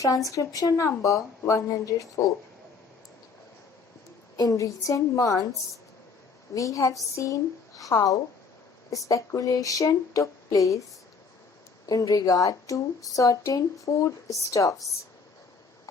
Transcription number 104. In recent months, we have seen how speculation took place in regard to certain foodstuffs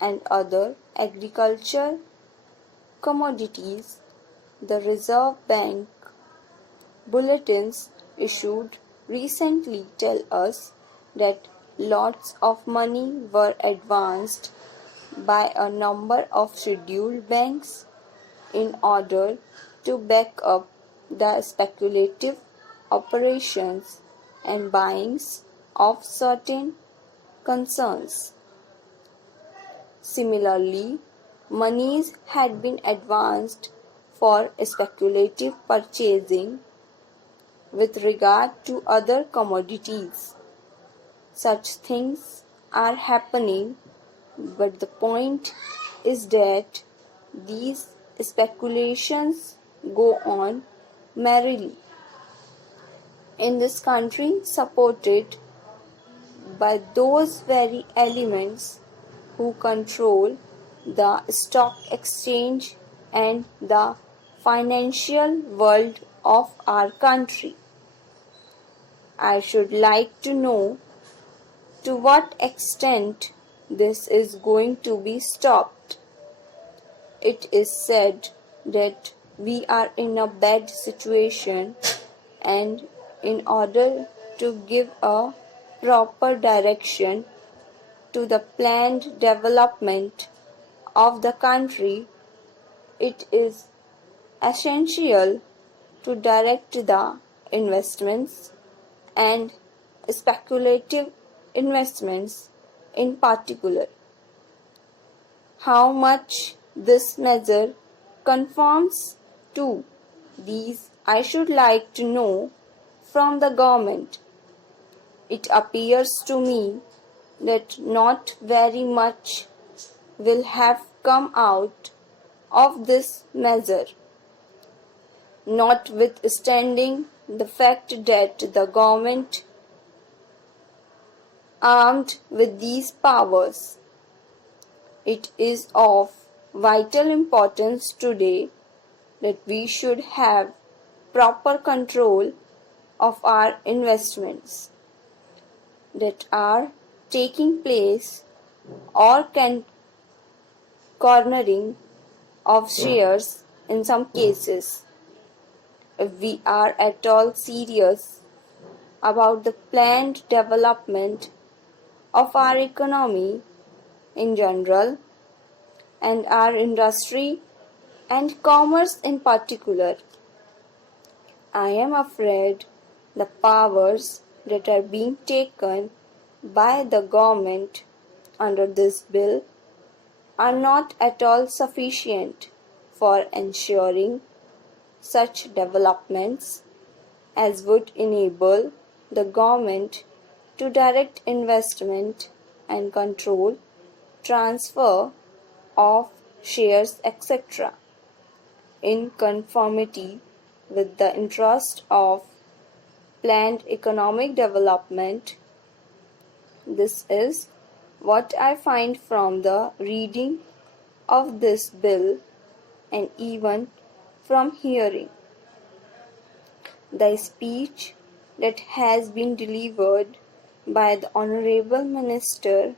and other agriculture commodities. The Reserve Bank bulletins issued recently tell us that lots of money were advanced by a number of scheduled banks in order to back up the speculative operations and buyings of certain concerns. Similarly, monies had been advanced for speculative purchasing with regard to other commodities. Such things are happening, but the point is that these speculations go on merrily in this country, supported by those very elements who control the stock exchange and the financial world of our country. I should like to know to what extent this is going to be stopped. It is said that we are in a bad situation, and in order to give a proper direction to the planned development of the country, it is essential to direct the investments and speculative investments in particular. How much this measure conforms to these I should like to know from the government. It appears to me that not very much will have come out of this measure, notwithstanding the fact that the government armed with these powers. It is of vital importance today that we should have proper control of our investments that are taking place or cornering of shares in some cases. If we are at all serious about the planned development of our economy in general and our industry and commerce in particular, I am afraid the powers that are being taken by the government under this bill are not at all sufficient for ensuring such developments as would enable the government to direct investment and control transfer of shares, etc., in conformity with the interest of planned economic development. This is what I find from the reading of this bill and even from hearing the speech that has been delivered by the Honorable Minister.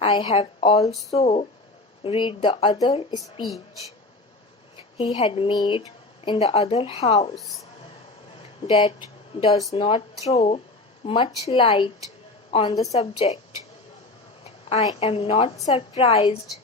I have also read the other speech he had made in the other house that does not throw much light on the subject. I am not surprised,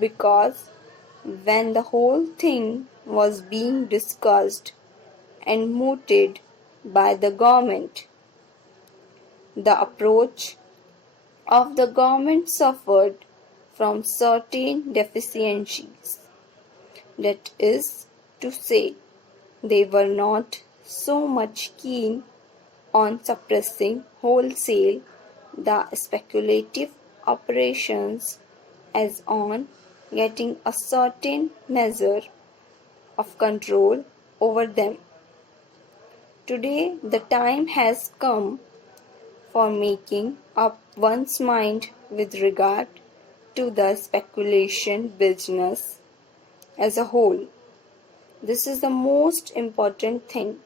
because when the whole thing was being discussed and mooted by the government, the approach of the government suffered from certain deficiencies. That is to say, they were not so much keen on suppressing wholesale the speculative operations as on getting a certain measure of control over them. Today the time has come for making up one's mind with regard to the speculation business as a whole. This is the most important thing.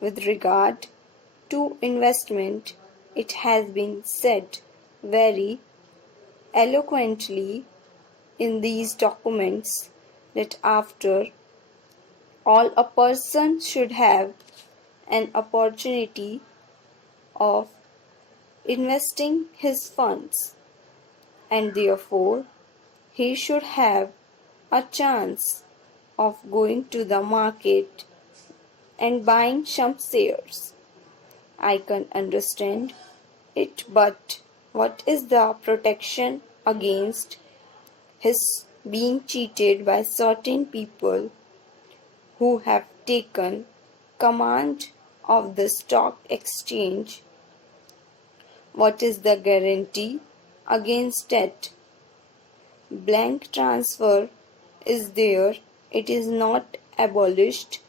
With regard to investment, it has been said very eloquently in these documents that after all, a person should have an opportunity of investing his funds, and therefore he should have a chance of going to the market and buying some shares. I can understand it, but what is the protection against his being cheated by certain people who have taken command of the stock exchange? What is the guarantee against it? Blank transfer is there, it is not abolished.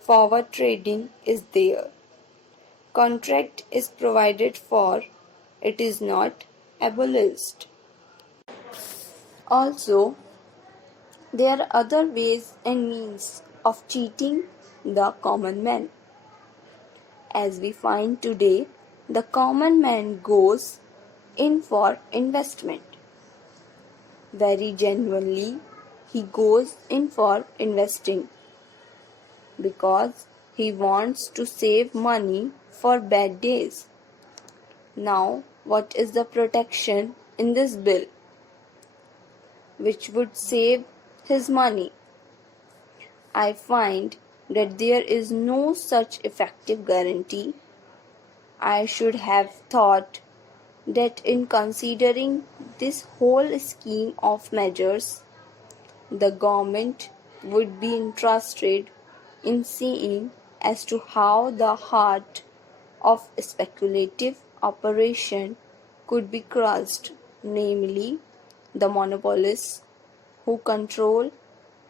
Forward trading is there. Contract is provided for, it is not abolished. Also, there are other ways and means of cheating the common man. As we find today, the common man goes in for investment. Very genuinely, he goes in for investing because he wants to save money for bad days. Now, what is the protection in this bill which would save his money? I find that there is no such effective guarantee. I should have thought that in considering this whole scheme of measures, the government would be interested in seeing as to how the heart of speculative operation could be crushed, namely the monopolists who control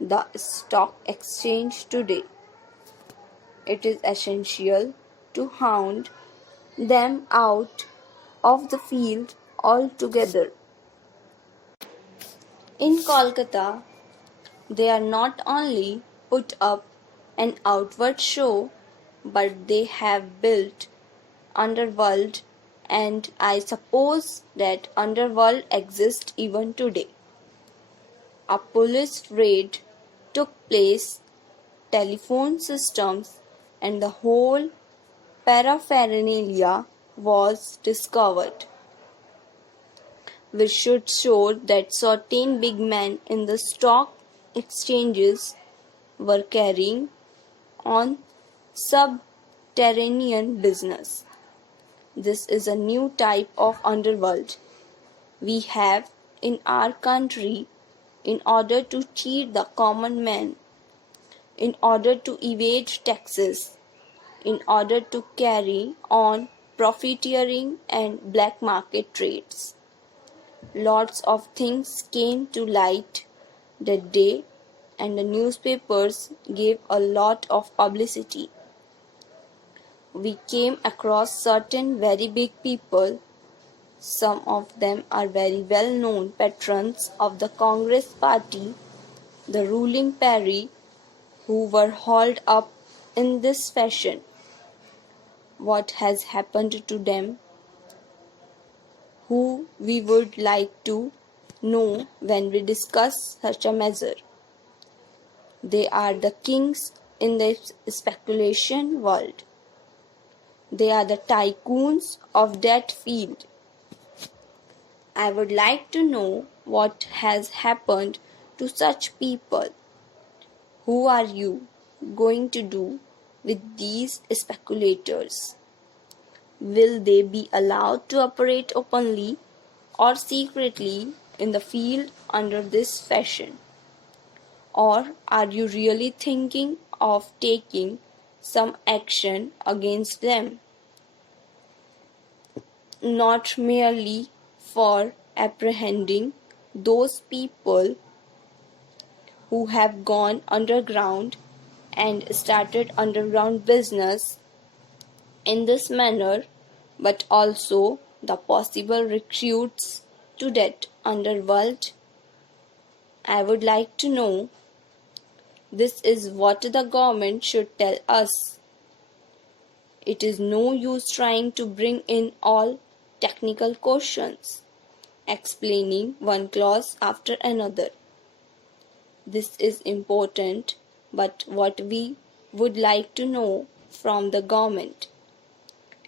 the stock exchange today. It is essential to hound them out of the field altogether. In Kolkata, they are not only put up an outward show, but they have built underworld, and I suppose that underworld exists even today. A police raid took place, telephone systems and the whole paraphernalia was discovered, which should show that certain big men in the stock exchanges were carrying on subterranean business. This is a new type of underworld we have in our country in order to cheat the common man, in order to evade taxes, in order to carry on profiteering and black market trades. Lots of things came to light that day, and the newspapers gave a lot of publicity. We came across certain very big people. Some of them are very well-known patrons of the Congress party, the ruling party, who were hauled up in this fashion. What has happened to them? Who we would like to know when we discuss such a measure. They are the kings in the speculation world. They are the tycoons of that field. I would like to know what has happened to such people. Who are you going to do with these speculators? Will they be allowed to operate openly or secretly in the field under this fashion? Or are you really thinking of taking some action against them? Not merely for apprehending those people who have gone underground and started underground business in this manner, but also the possible recruits to that underworld? I would like to know. This is what the government should tell us. It is no use trying to bring in all technical questions, explaining one clause after another. This is important, but what we would like to know from the government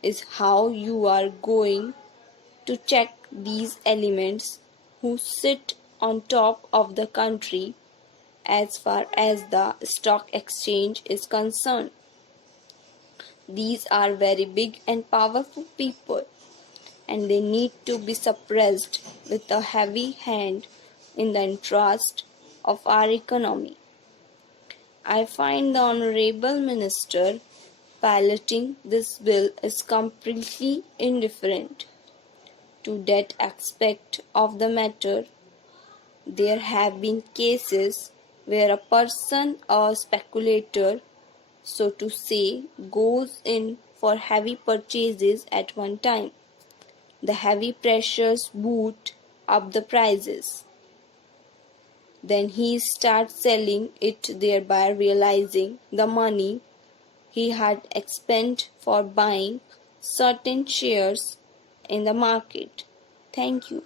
is how you are going to check these elements who sit on top of the country as far as the stock exchange is concerned. These are very big and powerful people, and they need to be suppressed with a heavy hand in the interest of our economy. I find the Honorable Minister piloting this bill is completely indifferent to that aspect of the matter. There have been cases where a person, a speculator, so to say, goes in for heavy purchases at one time. The heavy pressures boot up the prices. Then he starts selling it, thereby realizing the money he had expended for buying certain shares in the market. Thank you.